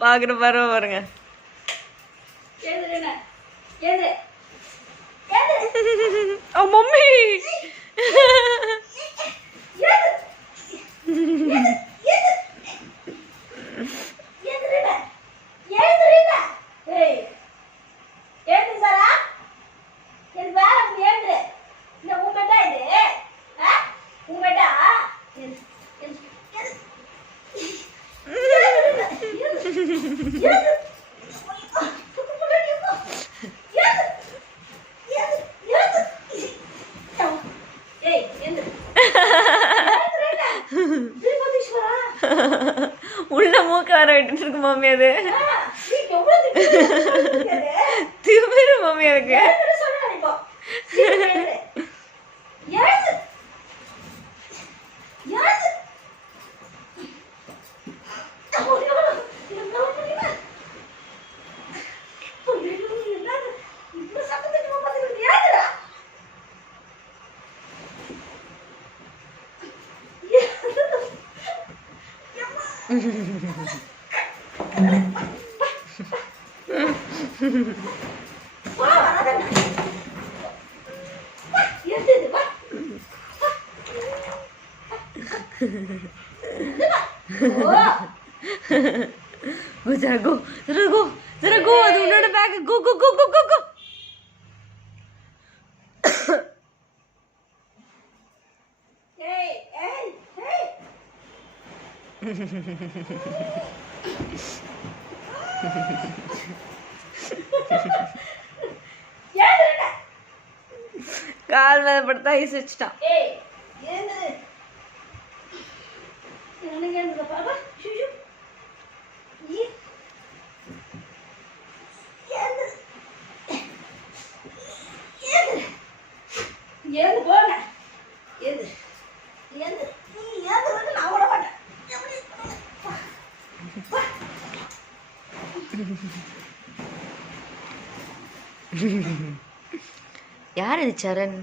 பாக்குற பரவ பாருங்க. ஓ மம்மி உள்ள மூக்க வர விட்டுட்டு இருக்கு மம்மி. அது திமிரு மம்மி அதுக்கு. Zara go. அது உன்னோட பேக். Go. கால் மேல படுத்தா ஐஸ் வச்சுட்டான். யார் இது சரண்?